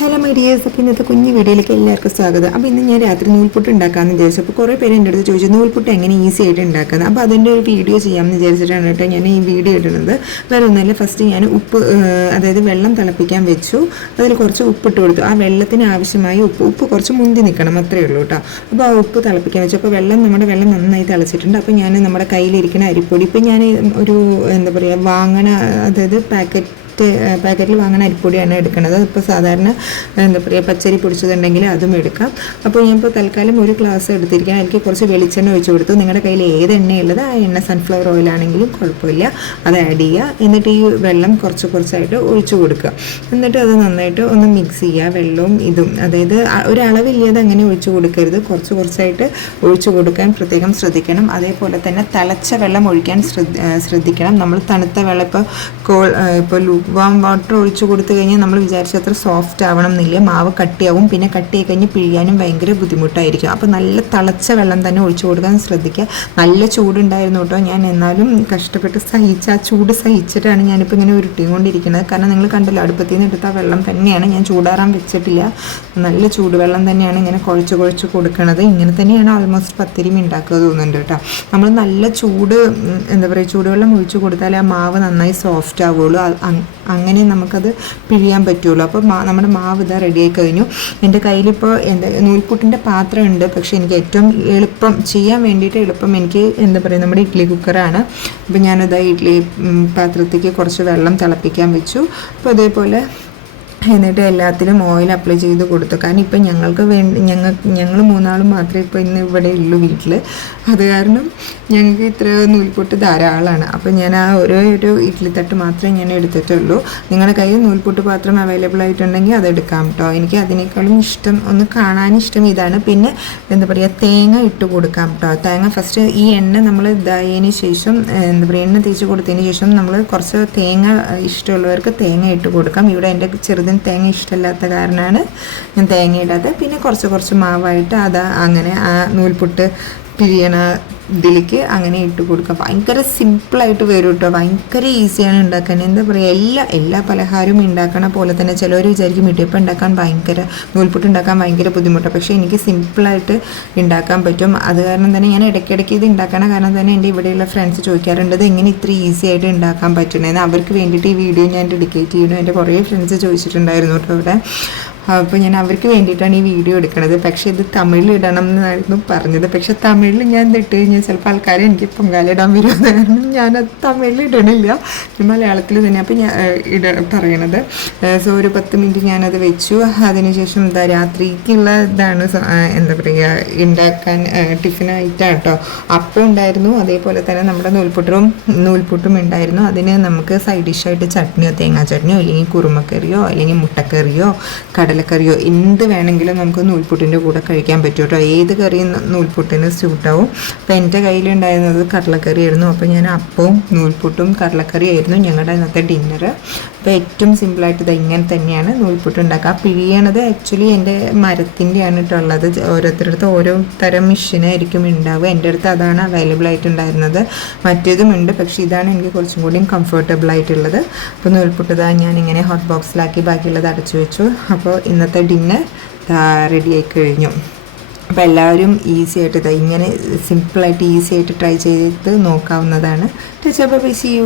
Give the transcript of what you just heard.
Hello my dears അപ്പോൾ ഇന്നത്തെ കുഞ്ഞു വീഡിയോയിലേക്ക് എല്ലാവർക്കും സ്വാഗതം. അപ്പോൾ ഇന്ന് ഞാൻ രാത്രി നൂൽപുട്ട് ഉണ്ടാക്കാമെന്ന് വിചാരിച്ചു. അപ്പോൾ കുറേ പേര് എന്റെ അടുത്ത് ചോദിച്ചു നൂൽപുട്ട് എങ്ങനെ ഈസി ആയിട്ട് ഉണ്ടാക്കുന്നത് അപ്പോൾ അതിന്റെ ഒരു വീഡിയോ ചെയ്യാമെന്ന് വിചാരിച്ചിട്ടാണ് കേട്ടോ ഞാൻ ഈ വീഡിയോ ഇടുന്നത്. വേറെ ഒന്നല്ല ഫസ്റ്റ് ഞാൻ ഉപ്പ് അതായത് വെള്ളം തിളപ്പിക്കാൻ വെച്ചു. അതിൽ കുറച്ച് ഉപ്പിട്ട് കൊടുത്തു. ആ വെള്ളത്തിന് ആവശ്യമായ ഉപ്പ് ഉപ്പ് കുറച്ച് മുന്തി നിൽക്കണം അത്രയേ ഉള്ളൂ കേട്ടോ. അപ്പോൾ ആ ഉപ്പ് തിളപ്പിക്കാൻ വെച്ചു. അപ്പോൾ വെള്ളം നമ്മുടെ വെള്ളം നന്നായി തിളച്ചിട്ടുണ്ട്. അപ്പോൾ ഞാൻ നമ്മുടെ കയ്യിലിരിക്കുന്ന അരിപ്പൊടി ഇപ്പോൾ ഞാൻ ഒരു എന്താ പറയുക വാങ്ങണ അതായത് പാക്കറ്റ് പാക്കറ്റിൽ വാങ്ങുന്ന അരിപ്പൊടിയാണ് എടുക്കുന്നത് ഇപ്പോൾ സാധാരണ എന്താ പറയുക പച്ചരി പൊടിച്ചതുണ്ടെങ്കിൽ അതും എടുക്കാം. അപ്പോൾ ഞാൻ ഇപ്പോൾ തൽക്കാലം ഒരു ഗ്ലാസ് എടുത്തിരിക്കുകയാണ്. എനിക്ക് കുറച്ച് വെളിച്ചെണ്ണ ഒഴിച്ച് കൊടുത്തു. നിങ്ങളുടെ കയ്യിൽ ഏത് എണ്ണയുള്ളത് ആ എണ്ണ സൺഫ്ലവർ ഓയിലാണെങ്കിലും കുഴപ്പമില്ല. അത് ആഡ് ചെയ്യുക. എന്നിട്ട് ഈ വെള്ളം കുറച്ച് കുറച്ചായിട്ട് ഒഴിച്ചു കൊടുക്കുക. എന്നിട്ട് അത് നന്നായിട്ട് ഒന്ന് മിക്സ് ചെയ്യുക. വെള്ളവും ഇതും. അതായത് ഒരളവില്ലാതെ അങ്ങനെ ഒഴിച്ചു കൊടുക്കരുത്. കുറച്ച് കുറച്ചായിട്ട് ഒഴിച്ചു കൊടുക്കാൻ പ്രത്യേകം ശ്രദ്ധിക്കണം. അതേപോലെ തന്നെ തിളച്ച വെള്ളം ഒഴിക്കാൻ ശ്രദ്ധിക്കണം. നമ്മൾ തണുത്ത വെള്ളം ഇപ്പോൾ കോൾ ഇപ്പോൾ ലൂക്ക് വാം വാട്ടർ ഒഴിച്ചു കൊടുത്തു കഴിഞ്ഞാൽ നമ്മൾ വിചാരിച്ചത്ര സോഫ്റ്റ് ആവണം എന്നില്ല മാവ് കട്ടിയാവും. പിന്നെ കട്ടിയായി കഴിഞ്ഞ് പിഴിയാനും ഭയങ്കര ബുദ്ധിമുട്ടായിരിക്കും. അപ്പോൾ നല്ല തിളച്ച വെള്ളം തന്നെ ഒഴിച്ചു കൊടുക്കാൻ ശ്രദ്ധിക്കുക. നല്ല ചൂടുണ്ടായിരുന്നു കേട്ടോ. ഞാൻ എന്നാലും കഷ്ടപ്പെട്ട് സഹിച്ച് ആ ചൂട് സഹിച്ചിട്ടാണ് ഞാനിപ്പോൾ ഇങ്ങനെ ഉരുട്ടിക്കൊണ്ടിരിക്കുന്നത്. കാരണം നിങ്ങൾ കണ്ടല്ലോ അടുപ്പത്തിൽ നിന്ന് എടുത്ത വെള്ളം തന്നെയാണ്. ഞാൻ ചൂടാറാൻ വെച്ചിട്ടില്ല. നല്ല ചൂടുവെള്ളം തന്നെയാണ് ഇങ്ങനെ കുഴച്ച് കുഴച്ച് കൊടുക്കുന്നത് ഇങ്ങനെ തന്നെയാണ് ആൾമോസ്റ്റ് പത്തിരി ഉണ്ടാക്കുക തോന്നുന്നുണ്ട് കേട്ടോ. നമ്മൾ നല്ല ചൂട് എന്താ പറയുക ചൂടുവെള്ളം ഒഴിച്ച് കൊടുത്താൽ ആ മാവ് നന്നായി സോഫ്റ്റ് അങ്- അങ്ങനെ നമുക്കത് പിഴിയാൻ പറ്റുള്ളൂ. അപ്പോൾ നമ്മുടെ മാവ് ഇതാ റെഡിയായി കഴിഞ്ഞു. എന്റെ കയ്യിലിപ്പോൾ എന്താ നൂൽപുട്ടിന്റെ പാത്രം ഉണ്ട് പക്ഷേ എനിക്ക് ഏറ്റവും എളുപ്പം ചെയ്യാൻ വേണ്ടിയിട്ട് എളുപ്പം എനിക്ക് എന്താ പറയുക നമ്മുടെ ഇഡ്ഡലി കുക്കറാണ്. അപ്പോൾ ഞാനത് ഇഡ്ഡലി പാത്രത്തേക്ക് കുറച്ച് വെള്ളം തിളപ്പിക്കാൻ വെച്ചു. അപ്പോൾ അതേപോലെ എന്നിട്ട് എല്ലാത്തിലും ഓയിൽ അപ്ലൈ ചെയ്ത് കൊടുത്തു. കാരണം ഇപ്പം ഞങ്ങൾക്ക് വേണ്ടി ഞങ്ങൾ ഞങ്ങൾ മൂന്നാളും മാത്രമേ ഇപ്പോൾ ഇന്ന് ഇവിടെ ഉള്ളൂ വീട്ടിൽ അത് കാരണം ഞങ്ങൾക്ക് ഇത്ര നൂൽപൊട്ട് ധാരാളമാണ് അപ്പം ഞാൻ ആ ഓരോ ഒരു ഇഡ്ഡലി തട്ട് മാത്രമേ ഞാൻ എടുത്തിട്ടുള്ളൂ. നിങ്ങളുടെ കയ്യിൽ നൂൽപൊട്ട് പാത്രം അവൈലബിൾ ആയിട്ടുണ്ടെങ്കിൽ അത് എടുക്കാം കേട്ടോ എനിക്ക് അതിനേക്കാളും ഇഷ്ടം ഒന്ന് കാണാൻ ഇഷ്ടം ഇതാണ്. പിന്നെ എന്താ പറയുക തേങ്ങ ഇട്ട് കൊടുക്കാം കേട്ടോ തേങ്ങ ഫസ്റ്റ് ഈ എണ്ണ നമ്മൾ ഇതായതിന് ശേഷം എന്താ പറയുക എണ്ണ തേച്ച് കൊടുത്തതിന് ശേഷം നമ്മൾ കുറച്ച് തേങ്ങ ഇഷ്ടമുള്ളവർക്ക് തേങ്ങ ഇട്ട് കൊടുക്കാം. ഇവിടെ എന്റെ ചെറുതിന് തേങ്ങ ഇഷ്ടമില്ലാത്ത കാരണമാണ് ഞാൻ തേങ്ങ ഇടാതെ പിന്നെ കുറച്ച് കുറച്ച് മാവായിട്ട് അത് അങ്ങനെ ആ നൂൽപുട്ട് പിരിയണ ഇതിലേക്ക് അങ്ങനെ ഇട്ട് കൊടുക്കുക. ഭയങ്കര സിമ്പിളായിട്ട് വരും കേട്ടോ. ഭയങ്കര ഈസിയാണ് ഉണ്ടാക്കാൻ. എന്താ പറയുക എല്ലാ എല്ലാ പലഹാരവും ഉണ്ടാക്കണ പോലെ തന്നെ ചിലവർ വിചാരിക്കും ഇടിയപ്പം ഉണ്ടാക്കാൻ ഭയങ്കര നൂൽപുട്ട് ഉണ്ടാക്കാൻ ഭയങ്കര ബുദ്ധിമുട്ടാണ് പക്ഷേ എനിക്ക് സിമ്പിളായിട്ട് ഉണ്ടാക്കാൻ പറ്റും. അത് കാരണം തന്നെ ഞാൻ ഇടയ്ക്കിടയ്ക്ക് ഇത് ഉണ്ടാക്കണ കാരണം തന്നെ എന്റെ ഇവിടെയുള്ള ഫ്രണ്ട്സ് ചോദിക്കാറുണ്ട് ഇത് എങ്ങനെ ഇത്ര ഈസി ആയിട്ട് ഉണ്ടാക്കാൻ പറ്റണേന്ന് അവർക്ക് വേണ്ടിയിട്ട് ഈ വീഡിയോ ഞാൻ ഡെഡിക്കേറ്റ് ചെയ്യണം എന്റെ കുറേ ഫ്രണ്ട്സ് ചോദിച്ചിട്ടുണ്ടായിരുന്നു കേട്ടോ ഇവിടെ. അപ്പോൾ ഞാൻ അവർക്ക് വേണ്ടിയിട്ടാണ് ഈ വീഡിയോ എടുക്കുന്നത് പക്ഷേ ഇത് തമിഴിൽ ഇടണം എന്നായിരുന്നു പറഞ്ഞത്. പക്ഷേ തമിഴിൽ ഞാൻ ഇത് ഇട്ട് കഴിഞ്ഞാൽ ചിലപ്പോൾ ആൾക്കാർ എനിക്ക് പൊങ്കാലിടാൻ വരുമെന്ന് കാരണം ഞാനത് തമിഴിൽ ഇടണില്ല. മലയാളത്തിൽ തന്നെ അപ്പോൾ ഞാൻ ഇട പറയണത്. സോ ഒരു പത്ത് മിനിറ്റ് ഞാനത് വെച്ചു. അതിനുശേഷം എന്താ രാത്രിക്കുള്ള ഇതാണ് എന്താ പറയുക ഉണ്ടാക്കാൻ ടിഫിനായിട്ടാണ് കേട്ടോ അപ്പം ഉണ്ടായിരുന്നു. അതേപോലെ തന്നെ നമ്മുടെ നൂൽപുട്ടും നൂൽപുട്ടും ഉണ്ടായിരുന്നു. അതിന് നമുക്ക് സൈഡ് ഡിഷായിട്ട് ചട്നിയോ തേങ്ങാ ചട്നിയോ അല്ലെങ്കിൽ കുറുമക്കറിയോ അല്ലെങ്കിൽ മുട്ടക്കറിയോ കടലക്കറിയോ എന്ത് വേണമെങ്കിലും നമുക്ക് നൂൽപുട്ടിന്റെ കൂടെ കഴിക്കാൻ പറ്റും കേട്ടോ. ഏത് കറിയും നൂൽപുട്ടിന് സ്യൂട്ടാവും അപ്പോൾ എന്റെ കയ്യിലുണ്ടായിരുന്നത് കടലക്കറിയായിരുന്നു. അപ്പോൾ ഞാൻ അപ്പവും നൂൽപുട്ടും കടലക്കറിയായിരുന്നു ഞങ്ങളുടെ ഇന്നത്തെ ഡിന്നർ അപ്പോൾ ഏറ്റവും സിമ്പിളായിട്ട് ഇത് ഇങ്ങനെ തന്നെയാണ് നൂൽപുട്ട് ഉണ്ടാക്കുക പിഴിയണത് ആക്ച്വലി എന്റെ മരത്തിന്റെയാണ് കേട്ടോ ഉള്ളത്. ജ- ഓരോരുത്തരുടെ അടുത്ത് ഓരോ തരം മെഷീനായിരിക്കും ഉണ്ടാവുക. എന്റെ അടുത്ത് അതാണ് അവൈലബിൾ ആയിട്ടുണ്ടായിരുന്നത്. മറ്റേതും ഉണ്ട്. പക്ഷേ ഇതാണ് എനിക്ക് കുറച്ചും കൂടിയും കംഫർട്ടബിൾ ആയിട്ടുള്ളത്. അപ്പോൾ നൂൽപുട്ട് ഇതാ ഞാൻ ഇങ്ങനെ ഹോട്ട് ബോക്സിലാക്കി ബാക്കിയുള്ളത് അടച്ചു വെച്ചു. അപ്പോൾ ഇന്നത്തെ ഡിന്നർ റെഡി ആയി കഴിഞ്ഞു. അപ്പോൾ എല്ലാവരും ഈസി ആയിട്ട് ഇതാ ഇങ്ങനെ സിമ്പിളായിട്ട് ഈസി ആയിട്ട് ട്രൈ ചെയ്ത് നോക്കാവുന്നതാണ്. Touch by C U